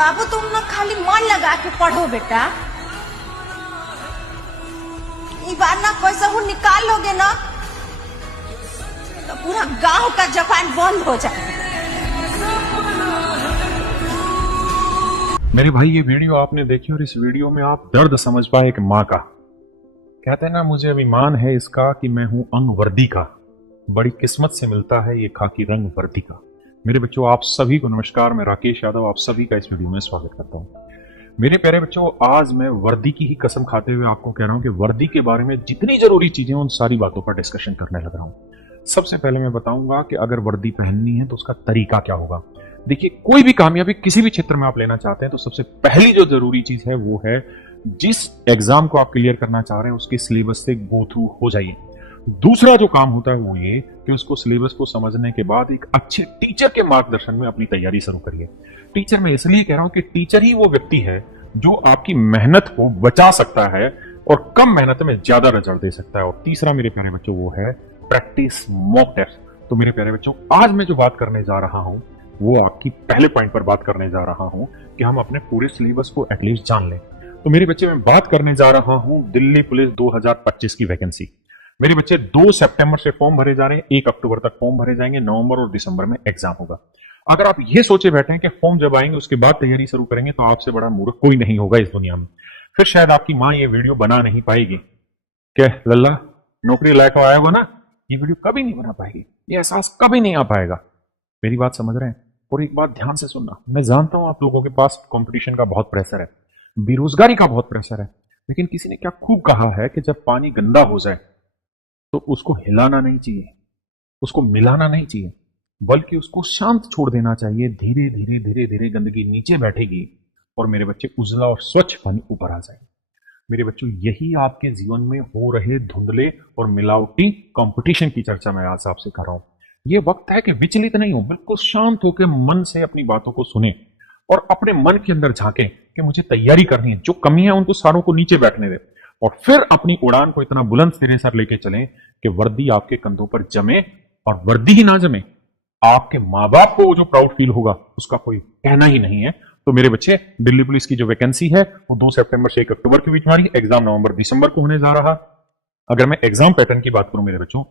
बाबू तुम ना खाली मन लगा के पढ़ो बेटा, ई बार ना पैसा वो निकाल लोगे ना तो पूरा गांव का जबान बंद हो जाएगा। मेरे भाई ये वीडियो आपने देखी और इस वीडियो में आप दर्द समझ पाए एक माँ का। कहते हैं ना, मुझे अभिमान है इसका कि मैं हूं अंग वर्दी का, बड़ी किस्मत से मिलता है ये खाकी रंग वर्दी का। मेरे बच्चों आप सभी को नमस्कार, मैं राकेश यादव आप सभी का इस वीडियो में स्वागत करता हूं। मेरे प्यारे बच्चों, आज मैं वर्दी की ही कसम खाते हुए आपको कह रहा हूं कि वर्दी के बारे में जितनी जरूरी चीजें उन सारी बातों पर डिस्कशन करने लग रहा हूं। सबसे पहले मैं बताऊंगा कि अगर वर्दी पहननी है तो उसका तरीका क्या होगा। देखिए, कोई भी कामयाबी किसी भी क्षेत्र में आप लेना चाहते हैं तो सबसे पहली जो जरूरी चीज है वो है जिस एग्जाम को आप क्लियर करना चाह रहे हैं उसके सिलेबस से गो थ्रू हो जाइए। दूसरा जो काम होता है वो ये कि उसको सिलेबस को समझने के बाद एक अच्छे टीचर के मार्गदर्शन में अपनी तैयारी शुरू करिए। टीचर मैं इसलिए कह रहा हूं कि टीचर ही वो व्यक्ति है जो आपकी मेहनत को बचा सकता है और कम मेहनत में ज्यादा रिजल्ट दे सकता है। और तीसरा मेरे प्यारे बच्चों वो है प्रैक्टिस मॉक टेस्ट। तो मेरे प्यारे बच्चों, आज मैं जो बात करने जा रहा हूं वो आपकी पहले पॉइंट पर बात करने जा रहा हूं कि हम अपने पूरे सिलेबस को एटलीस्ट जान लें। तो मेरे बच्चे, मैं बात करने जा रहा हूं दिल्ली पुलिस 2025 की वैकेंसी। मेरे बच्चे 2 सितंबर से फॉर्म भरे जा रहे हैं, 1 अक्टूबर तक फॉर्म भरे जाएंगे, नवंबर और दिसंबर में एग्जाम होगा। अगर आप ये सोचे बैठे हैं कि फॉर्म जब आएंगे उसके बाद तैयारी शुरू करेंगे तो आपसे बड़ा मूर्ख कोई नहीं होगा इस दुनिया में। फिर शायद आपकी मां ये वीडियो बना नहीं पाएगी। क्या लल्ला नौकरी लायक आया होगा ना, ये वीडियो कभी नहीं बना पाएगी, ये एहसास कभी नहीं आ पाएगा। मेरी बात समझ रहे हैं? और एक बात ध्यान से सुनना, मैं जानता हूं आप लोगों के पास कंपटीशन का बहुत प्रेशर है, बेरोजगारी का बहुत प्रेशर है, लेकिन किसी ने क्या खूब कहा है कि जब पानी गंदा हो जाए तो उसको हिलाना नहीं चाहिए, उसको मिलाना नहीं चाहिए, बल्कि उसको शांत छोड़ देना चाहिए। धीरे धीरे धीरे धीरे गंदगी नीचे बैठेगी और मेरे बच्चे उजला और स्वच्छ पानी ऊपर आ जाएगा। मेरे बच्चों, यही आपके जीवन में हो रहे धुंधले और मिलावटी कंपटीशन की चर्चा मैं आज आपसे कर रहा हूं। ये वक्त है कि विचलित नहीं हो, बिल्कुल शांत होकर मन से अपनी बातों को सुने और अपने मन के अंदर झांके कि मुझे तैयारी करनी है। जो कमियां उनको सारों को नीचे बैठने दे और फिर अपनी उड़ान को इतना बुलंद सिरे सर लेके चलें कि वर्दी आपके कंधों पर जमे, और वर्दी ही ना जमे, आपके मां बाप को जो प्राउड फील होगा उसका कोई कहना ही नहीं है। तो मेरे बच्चे, दिल्ली पुलिस की जो वैकेंसी है वो 2 सितंबर से 1 अक्टूबर के बीच में आ रही है, एग्जाम नवंबर दिसंबर को होने जा रहा। अगर मैं एग्जाम पैटर्न की बात करूं मेरे बच्चों,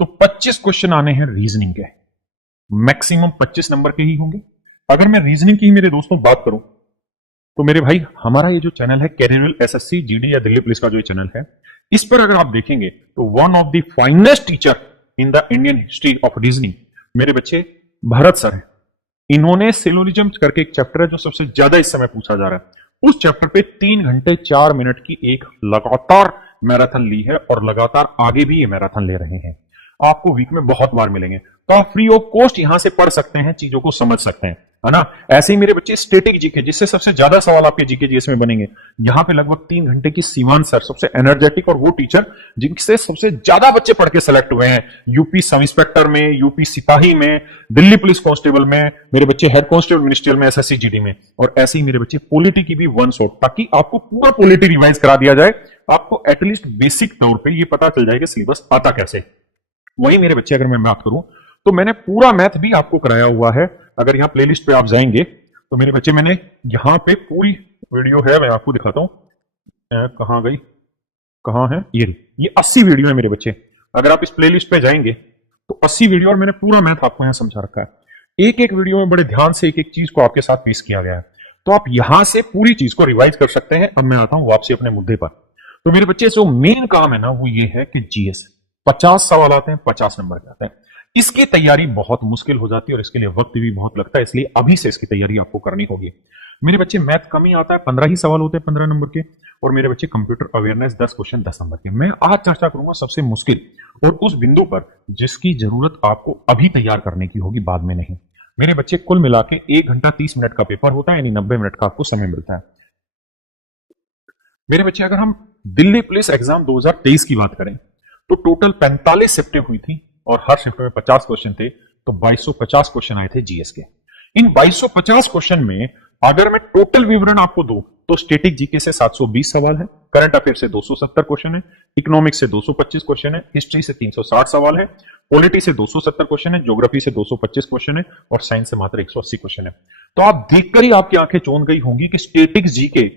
तो 25 क्वेश्चन आने हैं रीजनिंग के, मैक्सिमम 25 नंबर के ही होंगे। अगर मैं रीजनिंग की मेरे दोस्तों बात करूं तो मेरे भाई, हमारा ये जो चैनल है कैरियर एसएससी जीडी या दिल्ली पुलिस का जो चैनल है, इस पर अगर आप देखेंगे तो one of the finest teacher in the Indian history of reasoning मेरे बच्चे भरत सर है। इन्होंने सिलोजिज्म करके एक चैप्टर है जो सबसे ज्यादा इस समय पूछा जा रहा है, उस चैप्टर पे 3 घंटे 4 मिनट की एक लगातार मैराथन ली है और लगातार आगे भी ये मैराथन ले रहे हैं। आपको वीक में बहुत बार मिलेंगे, तो आप फ्री ऑफ कॉस्ट यहां से पढ़ सकते हैं, चीजों को समझ सकते हैं, है ना। ऐसे ही मेरे बच्चे स्टैटिक जीके, जिससे सबसे ज्यादा सवाल आपके जीके जीएस में बनेंगे, यहां पे लगभग 3 घंटे की सीवान सर, सबसे एनर्जेटिक और वो टीचर जिनसे सबसे ज्यादा बच्चे पढ़ के सेलेक्ट हुए हैं, यूपी सब इंस्पेक्टर में, यूपी सिपाही में, दिल्ली पुलिस कांस्टेबल में, मेरे बच्चे हेड कांस्टेबल मिनिस्ट्रियल में, एसएससी जीडी में। और ऐसे ही मेरे बच्चे पॉलिटी की भी वन शॉट, ताकि आपको पूरा पॉलिटी रिवाइज करा दिया जाए, आपको एटलीस्ट बेसिक तौर पर यह पता चल जाएगा सिलेबस आता कैसे। वही मेरे बच्चे, अगर मैं बात करूं तो मैंने पूरा मैथ भी आपको कराया हुआ है। अगर यहां प्लेलिस्ट पे आप जाएंगे तो मेरे बच्चे, मैंने यहां पे पूरी वीडियो है, मैं आपको दिखाता हूं, कहां गई, कहां है ये 80 वीडियो है मेरे बच्चे। अगर आप इस प्लेलिस्ट पे जाएंगे तो 80 वीडियो और मैंने पूरा मैथ आपको यहां समझा रखा है। एक एक वीडियो में बड़े ध्यान से एक एक चीज को आपके साथ पेश किया गया है, तो आप यहां से पूरी चीज को रिवाइज कर सकते हैं। अब मैं आता हूं वापसी अपने मुद्दे पर। तो मेरे बच्चे, जो मेन काम है ना वो ये है कि जीएस 50 सवाल आते हैं, 50 नंबर के आते हैं। इसकी तैयारी बहुत मुश्किल हो जाती है और इसके लिए वक्त भी बहुत लगता है, इसलिए अभी से इसकी तैयारी आपको करनी होगी। मेरे बच्चे, मैथ कम ही आता है, 15 ही सवाल होते हैं 15 नंबर के। और मेरे बच्चे, कंप्यूटर अवेयरनेस 10 क्वेश्चन 10 नंबर के। मैं आज चर्चा करूंगा सबसे मुश्किल और उस बिंदु पर जिसकी जरूरत आपको अभी तैयार करने की होगी, बाद में नहीं। मेरे बच्चे, कुल मिला के 1 घंटा 30 मिनट का पेपर होता है, यानी 90 मिनट का आपको समय मिलता है। मेरे बच्चे, अगर हम दिल्ली पुलिस एग्जाम 2023 की बात करें तो टोटल 45 शिफ्टें हुई थी और हर शिफ्ट में 50 क्वेश्चन थे, तो 2250 क्वेश्चन आए थे जीएस के। इन 2250 क्वेश्चन में अगर मैं टोटल विवरण आपको दूं तो स्टैटिक जीके से 720 सवाल है, करंट अफेयर से 270 क्वेश्चन है, इकोनॉमिक्स से 225 क्वेश्चन है, हिस्ट्री से 360 सवाल है, पॉलिटी से 270 क्वेश्चन है, ज्योग्राफी से 225 क्वेश्चन है और साइंस से मात्र 180 क्वेश्चन है। तो आप देखकर ही आपकी आंखें चौंध गई होंगी कि स्टैटिक जीके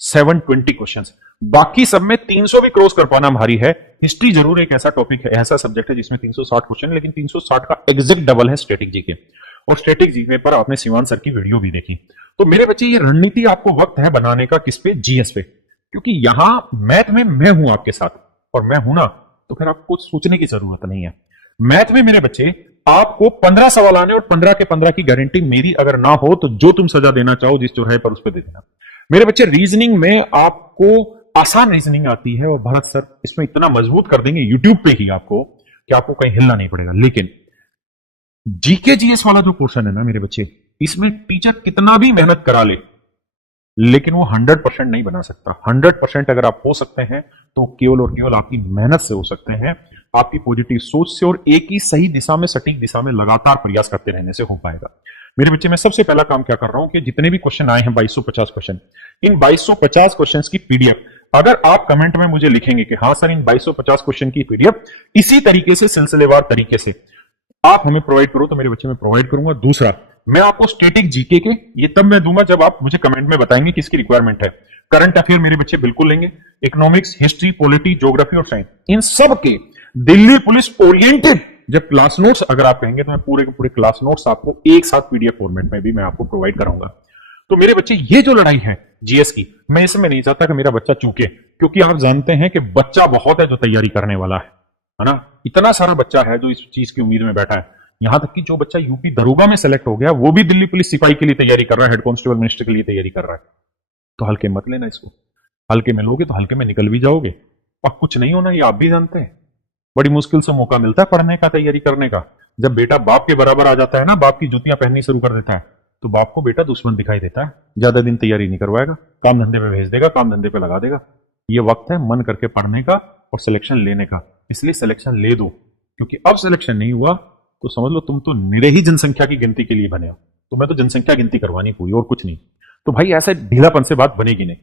720 क्वेश्चंस, बाकी सब में 300 भी क्रॉस कर पाना भारी है। हिस्ट्री जरूर एक ऐसा टॉपिक है, ऐसा सब्जेक्ट है जिसमें 360 क्वेश्चन, लेकिन 360 का एग्जैक्ट डबल है स्टैटिक जीके। और स्टैटिक जीके पर आपने सिवान सर की वीडियो भी देखी। तो मेरे बच्चे, ये रणनीति आपको वक्त है बनाने का किस पे? जीएस पे। क्योंकि यहां मैथ में मैं हूं आपके साथ, और मैं हूं ना, तो फिर आपको सोचने की जरूरत नहीं है। मैथ में मेरे बच्चे आपको 15 सवाल आने और 15 के 15 की गारंटी मेरी अगर ना हो तो जो तुम सजा देना चाहो जिस चौराहे पर उस पर दे देना। मेरे बच्चे, रीजनिंग में आपको आसान रीजनिंग आती है और भरत सर इसमें इतना मजबूत कर देंगे यूट्यूब पे ही आपको कि आपको कहीं हिलना नहीं पड़ेगा। लेकिन जीके जीएस वाला जो पोर्शन है ना मेरे बच्चे, इसमें टीचर कितना भी मेहनत करा ले, लेकिन वो 100% नहीं बना सकता। 100% अगर आप हो सकते हैं तो केवल और केवल आपकी मेहनत से हो सकते हैं, आपकी पॉजिटिव सोच से और एक ही सही दिशा में, सटीक दिशा में लगातार प्रयास करते रहने से हो पाएगा। मेरे बच्चे, मैं सबसे पहला काम क्या कर रहा हूं कि जितने भी क्वेश्चन आए हैं 2250 क्वेश्चन, इन 2250 क्वेश्चन की पीडीएफ अगर आप कमेंट में मुझे लिखेंगे कि हाँ सर इन 2250 क्वेश्चन की पीडीएफ इसी तरीके से सिलसिलेवार तरीके से आप हमें प्रोवाइड करो, तो मेरे बच्चे मैं प्रोवाइड करूंगा। दूसरा, मैं आपको स्टैटिक जीके के ये तब मैं दूंगा जब आप मुझे कमेंट में बताएंगे किसकी रिक्वायरमेंट है। करंट अफेयर मेरे बच्चे बिल्कुल लेंगे, इकोनॉमिक्स, हिस्ट्री, पॉलिटी, ज्योग्राफी और साइंस, इन सब के दिल्ली पुलिस ओरिएंटेड जब क्लास नोट्स अगर आप कहेंगे तो मैं पूरे के पूरे क्लास नोट्स आपको एक साथ पीडीएफ फॉर्मेट में भी मैं आपको प्रोवाइड कराऊंगा। तो मेरे बच्चे, ये जो लड़ाई है जीएस की, मैं इसमें नहीं चाहता कि मेरा बच्चा चूके, क्योंकि आप जानते हैं कि बच्चा बहुत है जो तैयारी करने वाला है ना। इतना सारा बच्चा है जो इस चीज की उम्मीद में बैठा है। यहां तक कि जो बच्चा यूपी दरोगा में सेलेक्ट हो गया वो भी दिल्ली पुलिस सिपाही के लिए तैयारी कर रहा है, हेड कांस्टेबल मिनिस्टर के लिए तैयारी कर रहा है। तो हल्के मत लेना इसको, हल्के में लोगे तो हल्के में निकल भी जाओगे और कुछ नहीं होना, ये आप भी जानते हैं। बड़ी मुश्किल से मौका मिलता है पढ़ने का, तैयारी करने का। जब बेटा बाप के बराबर आ जाता है ना, बाप की जूतियां पहननी शुरू कर देता है, तो बाप को बेटा दुश्मन दिखाई देता है। ज्यादा दिन तैयारी नहीं करवाएगा, काम धंधे पे भेज देगा, काम धंधे पे लगा देगा। ये वक्त है मन करके पढ़ने का और सिलेक्शन लेने का। इसलिए सिलेक्शन ले दो, क्योंकि अब सिलेक्शन नहीं हुआ तो समझ लो तुम तो निरे ही जनसंख्या की गिनती के लिए बने हो। तुम्हें तो जनसंख्या गिनती करवानी हुई और कुछ नहीं। तो भाई ऐसे ढीलापन से बात बनेगी नहीं।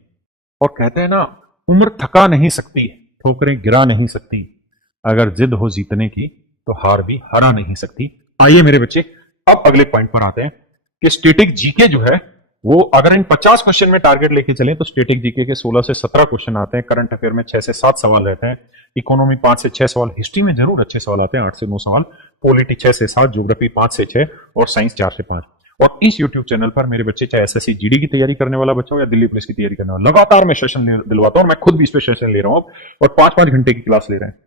और कहते हैं ना, उम्र थका नहीं सकती, ठोकरें गिरा नहीं सकती, अगर जिद हो जीतने की तो हार भी हरा नहीं सकती। आइए मेरे बच्चे, अब अगले पॉइंट पर आते हैं कि स्टैटिक जीके जो है वो अगर इन 50 क्वेश्चन में टारगेट लेके चलें तो स्टैटिक जीके के 16 से 17 क्वेश्चन आते हैं, करंट अफेयर में 6 से 7 सवाल रहते हैं, इकोनॉमी 5 से 6 सवाल, हिस्ट्री में जरूर अच्छे सवाल आते हैं 8 से 9 सवाल, पॉलिटी 6 से 7, ज्योग्राफी 5 से 6 और साइंस 4 से 5। और इस यूट्यूब चैनल पर मेरे बच्चे चाहे एसएससी जीडी की तैयारी करने वाला बच्चा हो या दिल्ली पुलिस की तैयारी करने वाला, लगातार मैं सेशन दिलवाता हूं। मैं खुद भी इस पे सेशन ले रहा हूं और 5-5 घंटे की क्लास ले रहे हैं।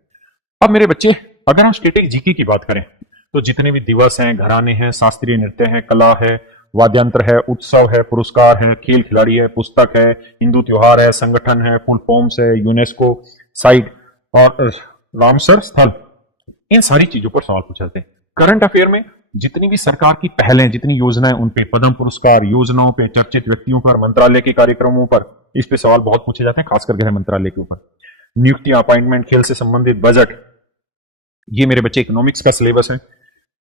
अब मेरे बच्चे, अगर हम स्टैटिक जीके की बात करें तो जितने भी दिवस हैं, घराने हैं, शास्त्रीय नृत्य है, कला है, वाद्यंत्र है, उत्सव है, पुरस्कार है, खेल खिलाड़ी है, पुस्तक है, हिंदू त्योहार है, संगठन है, फुल फॉर्म्स है, यूनेस्को साइट और रामसर स्थल, इन सारी चीजों पर सवाल पूछे जाते हैं। करंट अफेयर में जितनी भी सरकार की पहलें, जितनी योजनाएं, उन पे पद्म पुरस्कार, योजनाओं पे, चर्चित व्यक्तियों पर, मंत्रालय के कार्यक्रमों पर, इस पे सवाल बहुत पूछे जाते हैं, खासकर गृह मंत्रालय के ऊपर। नियुक्तियां, अपॉइंटमेंट, खेल से संबंधित बजट, ये मेरे बच्चे इकोनॉमिक्स का सिलेबस है।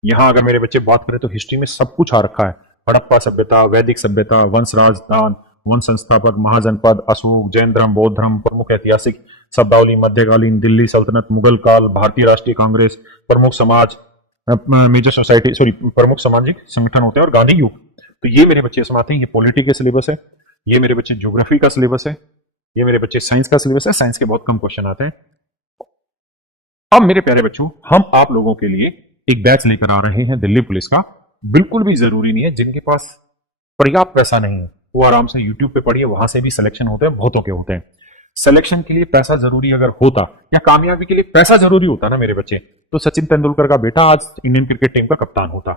यहां अगर मेरे बच्चे बात करें तो हिस्ट्री में सब कुछ आ रखा है। हड़प्पा सभ्यता, वैदिक सभ्यता, वंश राजदान, वंश संस्थापक, महाजनपद, अशोक, जैन धर्म, बौद्ध धर्म, प्रमुख ऐतिहासिक शब्दावली, मध्यकालीन दिल्ली सल्तनत, मुगल काल, भारतीय राष्ट्रीय कांग्रेस, प्रमुख समाज, मेजर सोसाइटी, सॉरी प्रमुख सामाजिक संगठन होते हैं, और गांधी युग। तो ये मेरे बच्चे इसमें आते हैं। ये पॉलिटी के सिलेबस है, ये मेरे बच्चे ज्योग्राफी का सिलेबस है, ये मेरे बच्चे साइंस का सिलेबस है। साइंस के बहुत कम क्वेश्चन आते हैं। अब मेरे प्यारे बच्चों, हम आप लोगों के लिए एक बैच लेकर आ रहे हैं दिल्ली पुलिस का। बिल्कुल भी जरूरी नहीं है, जिनके पास पर्याप्त पैसा नहीं है वो आराम से यूट्यूब पे पढ़िए, वहां से भी सिलेक्शन होते हैं, बहुतों के होते हैं। सिलेक्शन के लिए पैसा जरूरी अगर होता, या कामयाबी के लिए पैसा जरूरी होता ना मेरे बच्चे, तो सचिन तेंदुलकर का बेटा आज इंडियन क्रिकेट टीम का कप्तान होता,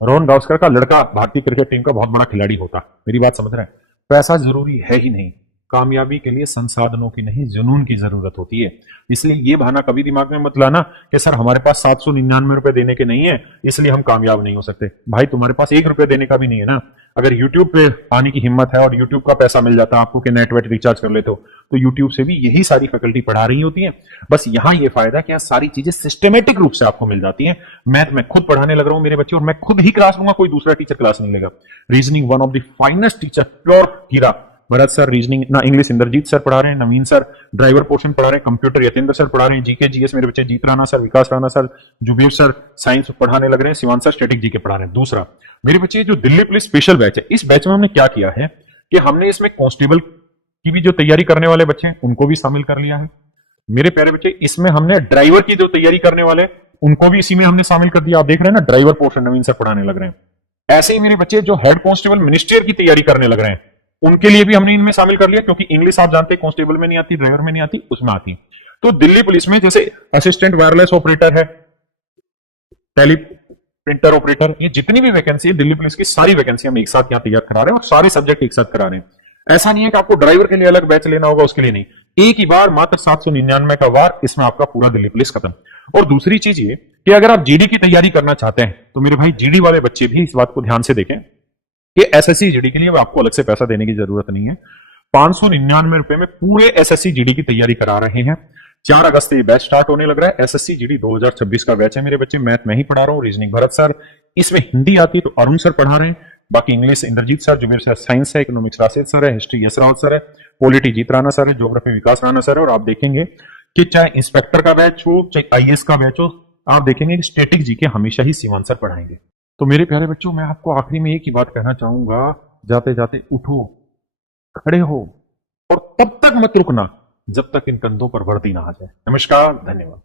रोहन गावस्कर का लड़का भारतीय क्रिकेट टीम का बहुत बड़ा खिलाड़ी होता। मेरी बात समझ रहे हैं? पैसा जरूरी है ही नहीं। कामयाबी के लिए संसाधनों की नहीं, जुनून की जरूरत होती है। इसलिए ये बहाना कभी दिमाग में मत लाना कि सर हमारे पास 799 रुपए देने के नहीं है इसलिए हम कामयाब नहीं हो सकते। भाई तुम्हारे पास 1 रुपए देने का भी नहीं है ना। अगर यूट्यूब पे आने की हिम्मत है और यूट्यूब का पैसा मिल जाता है आपको कि नेट वेट रिचार्ज कर लेते हो, तो यूट्यूब से भी यही सारी फैकल्टी पढ़ा रही होती है। बस यहाँ ये फायदा कि यहाँ सारी चीजें सिस्टमेटिक रूप से आपको मिल जाती हैं। मैथ मैं खुद पढ़ाने लग रहा हूँ मेरे बच्चे, और मैं खुद ही क्लास लूंगा, कोई दूसरा टीचर क्लास नहीं लेगा। Reasoning one of the finest teacher, pure हीरा, भरत सर रीजनिंग ना, इंग्लिश इंद्रजीत सर पढ़ा रहे हैं, नवीन सर ड्राइवर पोर्शन पढ़ा रहे हैं, कंप्यूटर यतेंद्र सर पढ़ा रहे हैं, जीके जीएस मेरे बच्चे Jeet Rana sir, Vikas Rana sir, Zuber sir science पढ़ाने लग रहे हैं, शिवान सर स्टैटिक जीके पढ़ा रहे हैं। दूसरा, मेरे बच्चे जो दिल्ली पुलिस स्पेशल बैच है, इस बैच में हमने क्या किया है कि हमने इसमें कांस्टेबल की भी जो तैयारी करने वाले बच्चे हैं उनको भी शामिल कर लिया है। मेरे प्यारे बच्चे, इसमें हमने ड्राइवर की जो तैयारी करने वाले उनको भी इसी में हमने शामिल कर दिया। आप देख रहे हैं ना, ड्राइवर पोर्शन नवीन सर पढ़ाने लग रहे हैं। ऐसे ही मेरे बच्चे जो हेड कांस्टेबल मिनिस्ट्रियर की तैयारी करने लग रहे हैं उनके लिए भी हमने इनमें शामिल कर लिया, क्योंकि इंग्लिश आप जानते हैं कांस्टेबल में नहीं आती, ड्राइवर में नहीं आती, उसमें आती। तो दिल्ली पुलिस में जैसे असिस्टेंट वायरलेस ऑपरेटर है, टेली प्रिंटर ऑपरेटर, ये जितनी भी वैकेंसी है दिल्ली पुलिस की सारी वैकेंसी हम एक साथ यहां तैयार करा रहे हैं और सारे सब्जेक्ट एक साथ करा रहे हैं। ऐसा नहीं है कि आपको ड्राइवर के लिए अलग बैच लेना होगा, उसके लिए नहीं, एक ही बार मात्र 799 का वार, इसमें आपका पूरा दिल्ली पुलिस खत्म। और दूसरी चीज ये कि अगर आप जीडी की तैयारी करना चाहते हैं तो मेरे भाई जीडी वाले बच्चे भी इस बात को ध्यान से देखें कि एसएससी जीडी के लिए आपको अलग से पैसा देने की जरूरत नहीं है। 599 रुपए में पूरे एसएससी जीडी की तैयारी करा रहे हैं। 4 अगस्त से ये बैच स्टार्ट होने लग रहा है। एसएससी जीडी 2026 का बैच है मेरे बच्चे। मैथ मैं ही पढ़ा रहा हूँ, रीजनिंग भरत सर, इसमें हिंदी आती है तो अरुण सर पढ़ा रहे हैं, बाकी इंग्लिश इंद्रजीत सर, जो मेरे साथ साइंस है, इकोनॉमिक्स राशिद सर है, हिस्ट्री यश रावत सर है, पॉलिटी जीत राणा सर है, ज्योग्राफी विकास राणा सर है। और आप देखेंगे कि चाहे इंस्पेक्टर का बैच हो, चाहे आईएएस का बैच हो, आप देखेंगे कि स्टैटिक जीके हमेशा ही सीमान सर पढ़ाएंगे। तो मेरे प्यारे बच्चों, मैं आपको आखिरी में एक ही बात कहना चाहूंगा, जाते जाते उठो, खड़े हो और तब तक मत रुकना जब तक इन कंधों पर वर्दी ना आ जाए। नमस्कार, धन्यवाद।